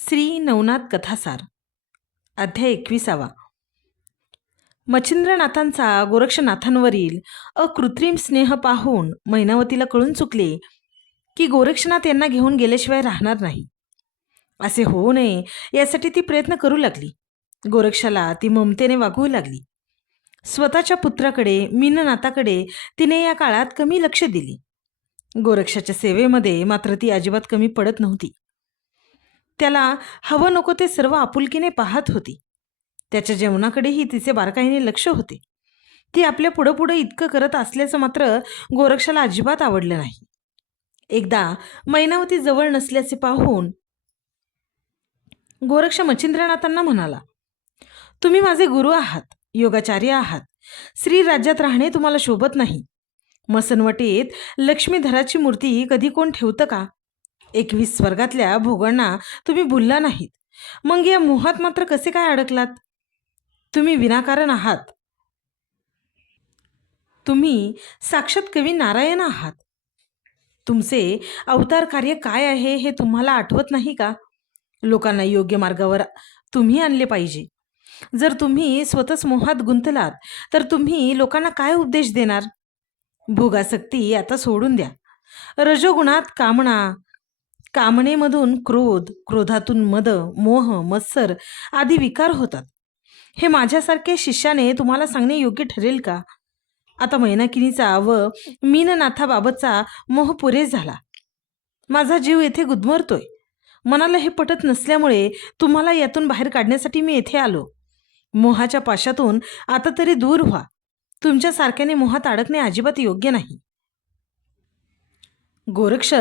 श्री नवनाथ कथासार अध्याय 21. मच्छिंद्रनाथांचा गोरक्षनाथांवरील अकृत्रिम स्नेह पाहून मैनावतीला कळून चुकले की गोरक्षनाथ यांना घेऊन गेल्याशिवाय राहणार नाही. असे होऊ नये यासाठी ती प्रयत्न करू लागली. गोरक्षाला ती ममतेने वागवू लागली. स्वतःच्या पुत्राकडे मीननाथाकडे तिने या काळात कमी लक्ष दिले. गोरक्षाच्या सेवेमध्ये मात्र ती अजिबात कमी पडत नव्हती. त्याला हवं नको ते सर्व आपुलकीने पाहत होती. त्याच्या जेवणाकडेही तिचे बारकाईने लक्ष होते. ती आपल्या पुढं पुढं इतकं करत असल्याचं मात्र गोरक्षाला अजिबात आवडलं नाही. एकदा मैनावती जवळ नसल्याचे पाहून गोरक्ष मच्छिंद्रनाथांना म्हणाला, तुम्ही माझे गुरु आहात, योगाचार्य आहात. श्री राज्यात राहणे तुम्हाला शोभत नाही. मसनवटीत लक्ष्मीधराची मूर्ती कधी कोण ठेवतं का? 21 स्वर्गातल्या भोगांना तुम्ही भुलला नाहीत. मग या मोहात मात्र कसे काय अडकलात? तुम्ही विनाकारण आहात. तुम्ही साक्षात कवी नारायण आहात. तुमचे अवतार कार्य काय आहे हे तुम्हाला आठवत नाही का? लोकांना योग्य मार्गावर तुम्ही आणले पाहिजे. जर तुम्ही स्वतःच मोहात गुंतलात तर तुम्ही लोकांना काय उपदेश देणार? भोगासक्ती आता सोडून द्या. रजोगुणात कामना, कामनेमधून क्रोध, क्रोधातून मद, मोह, मत्सर आदी विकार होतात. हे माझ्यासारखे शिष्याने तुम्हाला सांगणे योग्य ठरेल का? आता मैनाकिनीचा व मीननाथाबाबतचा मोह पुरे झाला. माझा जीव येथे गुदमरतोय. मनाला हे पटत नसल्यामुळे तुम्हाला यातून बाहेर काढण्यासाठी मी येथे आलो. मोहाच्या पाशातून आता तरी दूर व्हा. तुमच्या सारख्याने मोहात अडकणे अजिबात योग्य नाही. गोरक्ष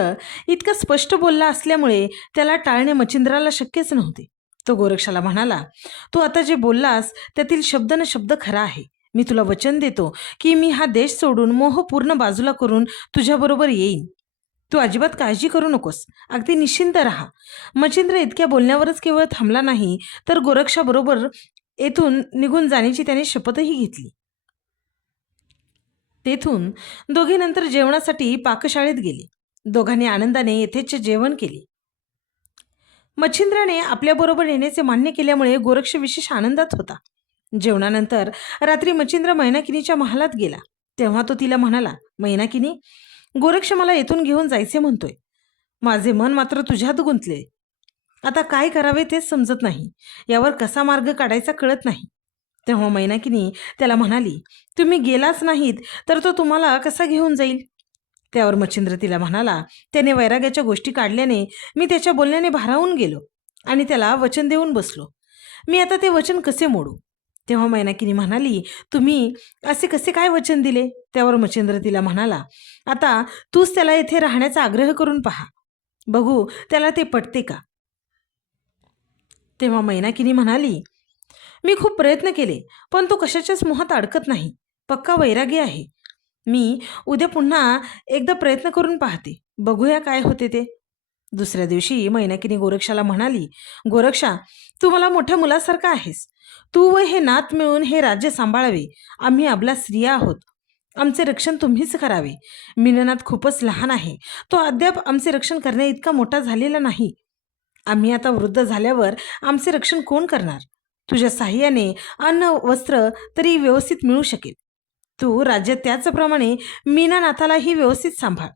इतका स्पष्ट बोलला असल्यामुळे त्याला टाळणे मच्छिंद्राला शक्यच नव्हते. तो गोरक्षाला म्हणाला, तू आता जे बोललास त्यातील शब्द न शब्द खरा आहे. मी तुला वचन देतो की मी हा देश सोडून मोह पूर्ण बाजूला करून तुझ्याबरोबर येईन. तू अजिबात काळजी करू नकोस. अगदी निश्चिंत राहा. मच्छिंद्र इतक्या बोलण्यावरच केवळ थांबला नाही तर गोरक्षाबरोबर येथून निघून जाण्याची त्याने शपथही घेतली. तेथून दोघे नंतर जेवणासाठी पाकशाळेत गेले. दोघांनी आनंदाने येथेच जेवण केले. मच्छिंद्राने आपल्याबरोबर येण्याचे मान्य केल्यामुळे गोरक्ष विशेष आनंदात होता. जेवणानंतर रात्री मच्छिंद्र मैनाकिनीच्या महालात गेला. तेव्हा तो तिला म्हणाला, मैनाकिनी, गोरक्ष मला येथून घेऊन जायचे म्हणतोय. माझे मन मात्र तुझ्यात गुंतले. आता काय करावे तेच समजत नाही. यावर कसा मार्ग काढायचा कळत नाही. तेव्हा मैनाकिनी त्याला म्हणाली, तुम्ही गेलाच नाहीत तर तो तुम्हाला कसा घेऊन जाईल? त्यावर मच्छिंद्र तिला म्हणाला, त्याने वैराग्याच्या गोष्टी काढल्याने मी त्याच्या बोलण्याने भारावून गेलो आणि त्याला वचन देऊन बसलो. मी आता ते वचन कसे मोडू? तेव्हा मैनाकिनी म्हणाली, तुम्ही असे कसे काय वचन दिले? त्यावर मच्छिंद्र तिला म्हणाला, आता तूच त्याला येथे राहण्याचा आग्रह करून पहा. बघू त्याला ते पटते का? तेव्हा मैनाकिनी म्हणाली, मी खूप प्रयत्न केले पण तो कशाच्याच मोहात अडकत नाही. पक्का वैरागी आहे. मी उद्या पुन्हा एकदा प्रयत्न करून पाहते. बघूया काय होते ते. दुसऱ्या दिवशी मैनाकिनी गोरक्षाला म्हणाली, गोरक्षा, तू मला मोठ्या मुलासारखा आहेस. तू व हे नाथ मिळून हे राज्य सांभाळावे. आम्ही अबला स्त्रिया आहोत. आमचे रक्षण तुम्हीच करावे. मीननाथ खूपच लहान आहे. तो अद्याप आमचे रक्षण करण्या इतका मोठा झालेला नाही. आम्ही आता वृद्ध झाल्यावर आमचे रक्षण कोण करणार? तुझ्या साह्याने अन्न वस्त्र तरी व्यवस्थित मिळू शकेल. तू राज्यात त्याचप्रमाणे मीननाथालाही व्यवस्थित सांभाळ.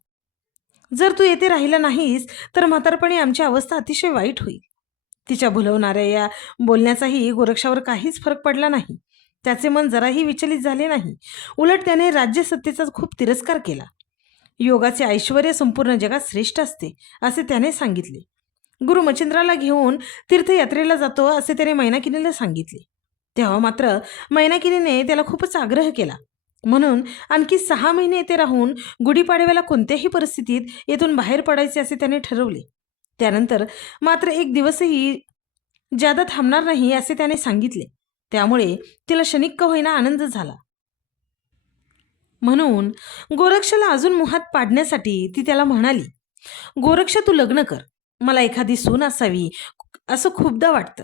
जर तू येथे राहिला नाहीस तर म्हातारपणी आमची अवस्था अतिशय वाईट होईल. तिच्या भुलवणाऱ्या या बोलण्याचाही गोरक्षावर काहीच फरक पडला नाही. त्याचे मन जराही विचलित झाले नाही. उलट त्याने राज्यसत्तेचा खूप तिरस्कार केला. योगाचे ऐश्वर संपूर्ण जगात श्रेष्ठ असते असे त्याने सांगितले. गुरु मच्छिंद्राला घेऊन तीर्थयात्रेला जातो असे त्याने मैनाकिनीला सांगितले. तेव्हा मात्र मैनाकिनीने त्याला खूपच आग्रह केला. म्हणून आणखी 6 महिने येथे राहून गुढीपाडव्याला कोणत्याही परिस्थितीत येथून बाहेर पडायचे असे त्याने ठरवले. त्यानंतर मात्र एक दिवसही जादा थांबणार नाही असे त्याने सांगितले. त्यामुळे तिला क्षणिक का होईना आनंद झाला. म्हणून गोरक्षाला अजून मोहात पाडण्यासाठी ती त्याला म्हणाली, गोरक्ष, तू लग्न कर. मला एखादी सून असावी असं खूपदा वाटतं.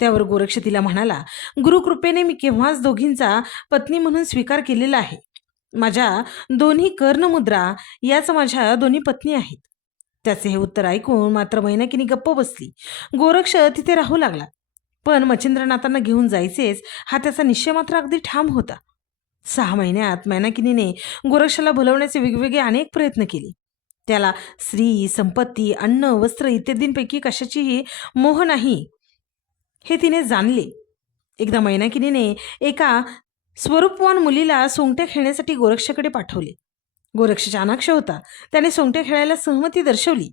त्यावर गोरक्ष तिला म्हणाला, गुरुकृपेने मी केव्हाच दोघींचा पत्नी म्हणून स्वीकार केलेला आहे. माझ्या दोन्ही कर्णमुद्रा याच माझ्या दोन्ही पत्नी आहेत. त्याचे हे उत्तर ऐकून मात्र मैनाकिनी गप्प बसली. गोरक्ष तिथे राहू लागला. पण मच्छिंद्रनाथांना घेऊन जायचेच हा त्याचा निश्चय मात्र अगदी ठाम होता. 6 महिन्यात मैनाकिनीने गोरक्षाला भुलवण्याचे वेगवेगळे अनेक प्रयत्न केले. त्याला स्त्री, संपत्ती, अन्न, वस्त्र इत्यादींपैकी कशाचीही मोह नाही हे तिने जाणले. एकदा मैनाकिनीने एका स्वरूपवान मुलीला सोंगट्या खेळण्यासाठी गोरक्षाकडे पाठवले. गोरक्ष चाणाक्ष होता. त्याने सोंगट्या खेळायला सहमती दर्शवली.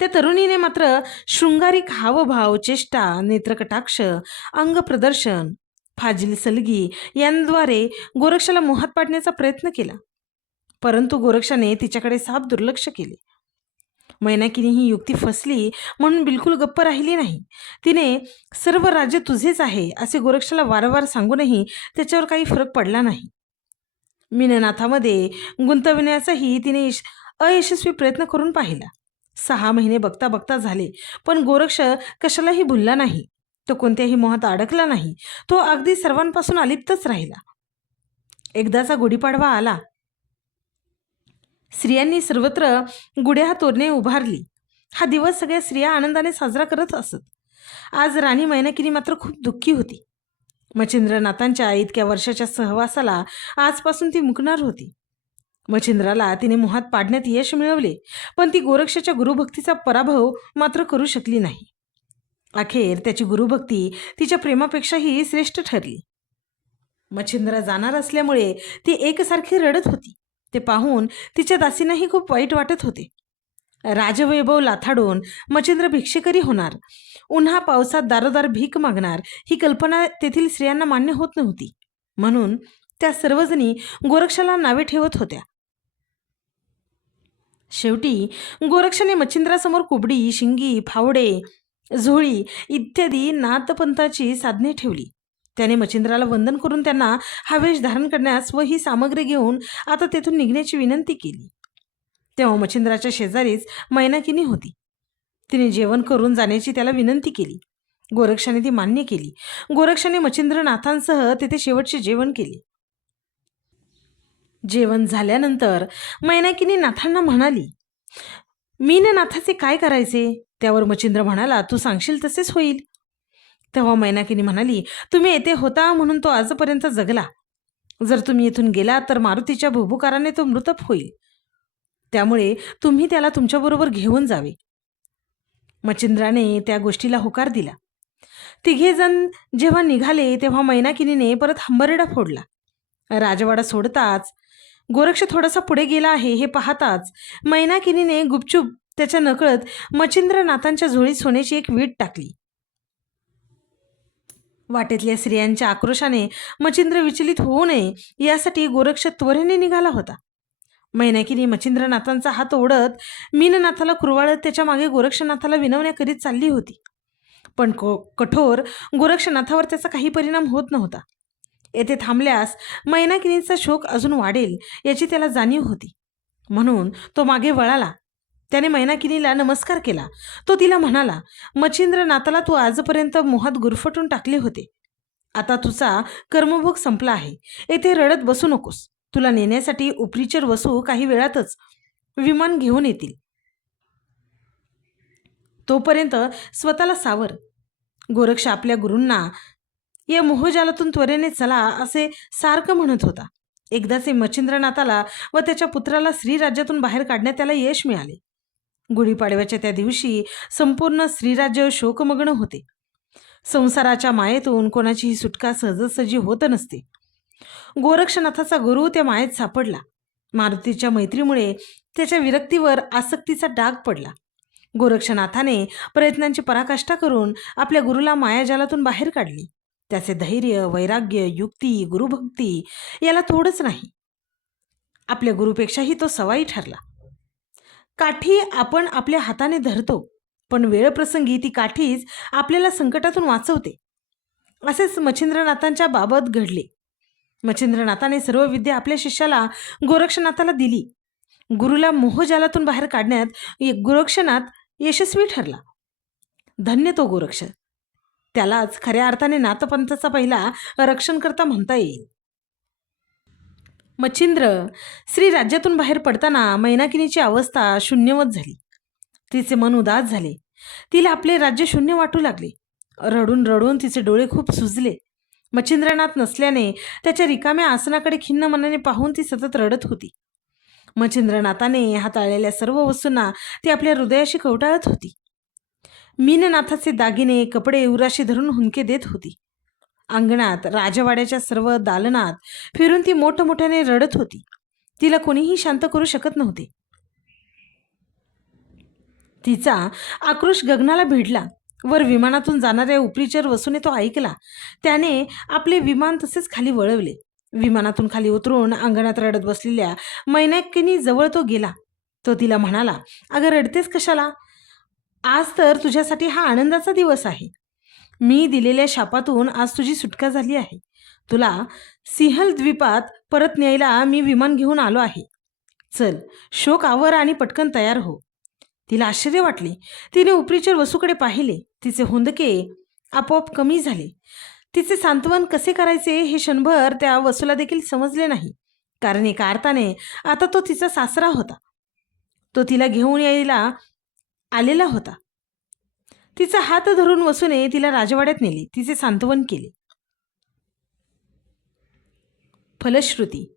त्या तरुणीने मात्र शृंगारिक हावभाव, चेष्टा, नेत्रकटाक्ष, अंगप्रदर्शन, फाजील सलगी यांद्वारे गोरक्षाला मोहात पाडण्याचा प्रयत्न केला. परंतु गोरक्षाने तिच्याकडे साफ दुर्लक्ष केले. मैनाकिनी ही युक्ती फसली म्हणून बिलकुल गप्प राहिली नाही. तिने सर्व राज्य तुझेच आहे असे गोरक्षाला वारंवार सांगूनही त्याच्यावर काही फरक पडला नाही. मीननाथामध्ये गुंतविण्याचाही तिने अयशस्वी प्रयत्न करून पाहिला. 6 महिने बघता बघता झाले, पण गोरक्ष कशालाही भुलला नाही. तो कोणत्याही मोहात अडकला नाही. तो अगदी सर्वांपासून अलिप्तच राहिला. एकदाचा गुढीपाडवा आला. स्त्रियांनी सर्वत्र गुढ्या तोरणे उभारली. हा दिवस सगळ्या स्त्रिया आनंदाने साजरा करत असत. आज राणी मैनाकिनी मात्र खूप दुःखी होती. मच्छिंद्रनाथांच्या इतक्या वर्षाच्या सहवासाला आजपासून ती मुकणार होती. मच्छिंद्राला तिने मोहात पाडण्यात यश मिळवले, पण ती गोरक्षाच्या गुरुभक्तीचा पराभव मात्र करू शकली नाही. अखेर त्याची गुरुभक्ती तिच्या प्रेमापेक्षाही श्रेष्ठ ठरली. मच्छिंद्रा जाणार असल्यामुळे ती एकसारखी रडत होती. ते पाहून तिच्या दासींनाही खूप वाईट वाटत होते. राजवैभव लाथाडून मच्छिंद्र भिक्षेकरी होणार, उन्हा पावसात दारोदार भीक मागणार ही कल्पना तेथील स्त्रियांना मान्य होत नव्हती. म्हणून त्या सर्वजणी गोरक्षाला नावे ठेवत होत्या. शेवटी गोरक्षाने मच्छिंद्रासमोर कुबडी, शिंगी, फावडे, झोळी इत्यादी नाथपंथाची साधने ठेवली. त्याने मच्छिंद्राला वंदन करून त्यांना हा वेश धारण करण्यास व ही सामग्री घेऊन आता तेथून निघण्याची विनंती केली. तेव्हा मच्छिंद्राच्या शेजारीच मैनाकिनी होती. तिने जेवण करून जाण्याची त्याला विनंती केली. गोरक्षाने ती मान्य केली. गोरक्षाने मच्छिंद्रनाथांसह तेथे शेवटचे जेवण केले. जेवण झाल्यानंतर मैनाकिनी नाथांना म्हणाली, मीननाथाचे काय करायचे? त्यावर मच्छिंद्र म्हणाला, तू सांगशील तसेच होईल. तेव्हा मैनाकिनी म्हणाली, तुम्ही येथे होता म्हणून तो आजपर्यंत जगला. जर तुम्ही इथून गेला तर मारुतीच्या भुभुकाराने तो मृतप होईल. त्यामुळे तुम्ही त्याला तुमच्याबरोबर घेऊन जावे. मच्छिंद्राने त्या गोष्टीला होकार दिला. तिघेजण जेव्हा निघाले तेव्हा मैनाकिनीने परत हंबरडा फोडला. राजवाडा सोडताच गोरक्ष थोडासा पुढे गेला आहे हे पाहताच मैनाकिनीने गुपचूप त्याच्या नकळत मच्छिंद्रनाथांच्या झोळीत सोन्याची एक वीट टाकली. वाटेतल्या स्त्रियांच्या आक्रोशाने मच्छिंद्र विचलित होऊ नये यासाठी गोरक्ष त्वरेने निघाला होता. मैनाकिनी मच्छिंद्रनाथांचा हात ओढत मीननाथाला कुरवाळत त्याच्या मागे गोरक्षनाथाला विनवण्या करीत चालली होती. पण कठोर गोरक्षनाथावर त्याचा काही परिणाम होत नव्हता. येथे थांबल्यास मैनाकिनीचा शोक अजून वाढेल याची त्याला जाणीव होती. म्हणून तो मागे वळाला. त्याने मैनाकिनीला नमस्कार केला. तो तिला म्हणाला, मच्छिंद्रनाथाला तू आजपर्यंत मोहात गुरफटून टाकले होते. आता तुझा कर्मभोग संपला आहे. येथे रडत बसू नकोस. तुला नेण्यासाठी उपरीचर वसू काही वेळातच विमान घेऊन येतील. तोपर्यंत स्वतःला सावर. गोरक्ष आपल्या गुरूंना या मोहजालातून त्वरेने चला असे सारखं म्हणत होता. एकदाचे मच्छिंद्रनाथाला व त्याच्या पुत्राला श्रीराज्यातून बाहेर काढण्यात त्याला यश मिळाले. गुढीपाडव्याच्या त्या दिवशी संपूर्ण श्रीराज्य शोकमग्न होते. संसाराच्या मायेतून कोणाचीही सुटका सहजासहजी होत नसते. गोरक्षनाथाचा गुरु त्या मायेत सापडला. मारुतीच्या मैत्रीमुळे त्याच्या विरक्तीवर आसक्तीचा डाग पडला. गोरक्षनाथाने प्रयत्नांची पराकाष्ठा करून आपल्या गुरुला मायाजालातून बाहेर काढले. त्याचे धैर्य, वैराग्य, युक्ती, गुरुभक्ती याला थोडंच नाही. आपल्या गुरुपेक्षाही तो सवाई ठरला. काठी आपण आपल्या हाताने धरतो, पण वेळप्रसंगी ती काठीच आपल्याला संकटातून वाचवते. असेच मच्छिंद्रनाथांच्या बाबत घडले. मच्छिंद्रनाथाने सर्व विद्या आपल्या शिष्याला गोरक्षनाथाला दिली. गुरुला मोहजालातून बाहेर काढण्यात गोरक्षनाथ यशस्वी ठरला. धन्य तो गोरक्ष. त्यालाच खऱ्या अर्थाने नाथपंथाचा पहिला रक्षणकर्ता म्हणता येईल. मच्छिंद्र श्री राज्यातून बाहेर पडताना मैनाकिनीची अवस्था शून्यवत झाली. तिचे मन उदास झाले. तिला आपले राज्य शून्य वाटू लागले. रडून रडून तिचे डोळे खूप सुजले. मच्छिंद्रनाथ नसल्याने त्याच्या रिकाम्या आसनाकडे खिन्न मनाने पाहून ती सतत रडत होती. मच्छिंद्रनाथाने हाताळलेल्या सर्व वस्तूंना ती आपल्या हृदयाशी कवटाळत होती. मीननाथाचे दागिने कपडे उराशी धरून हुंदके देत होती. अंगणात राजवाड्याच्या सर्व दालनात फिरून ती मोठमोठ्याने रडत होती. तिला कोणीही शांत करू शकत नव्हते. तिचा आक्रोश गगनाला भिडला. वर विमानातून जाणाऱ्या उपरीचर वसूने तो ऐकला. त्याने आपले विमान तसेच खाली वळवले. विमानातून खाली उतरून अंगणात रडत बसलेल्या मैनाकिनी जवळ तो गेला. तो तिला म्हणाला, अगं रडतेस कशाला? आज तर तुझ्यासाठी हा आनंदाचा दिवस आहे. मी दिलेल्या शापातून आज तुझी सुटका झाली आहे. तुला सिंहल द्वीपात परत न्यायला मी विमान घेऊन आलो आहे. चल, शोक आवर आणि पटकन तयार हो. तिला आश्चर्य वाटले. तिने उपरीचर वसूकडे पाहिले. तिचे हुंदके आपोआप कमी झाले. तिचे सांत्वन कसे करायचे हे क्षणभर त्या वसूला देखील समजले नाही. कारण एका अर्थाने आता तो तिचा सासरा होता. तो तिला घेऊन यायला आलेला होता. तिचा हात धरून वसूने तिला राजवाड्यात नेले. तिचे सांत्वन केले. फलश्रुती.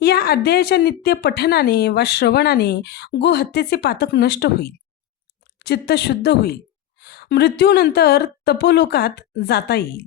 या अध्यायाच्या नित्य पठनाने वा श्रवणाने गोहत्येचे पातक नष्ट होईल. चित्त शुद्ध होईल. मृत्यूनंतर तपोलोकात जाता येईल.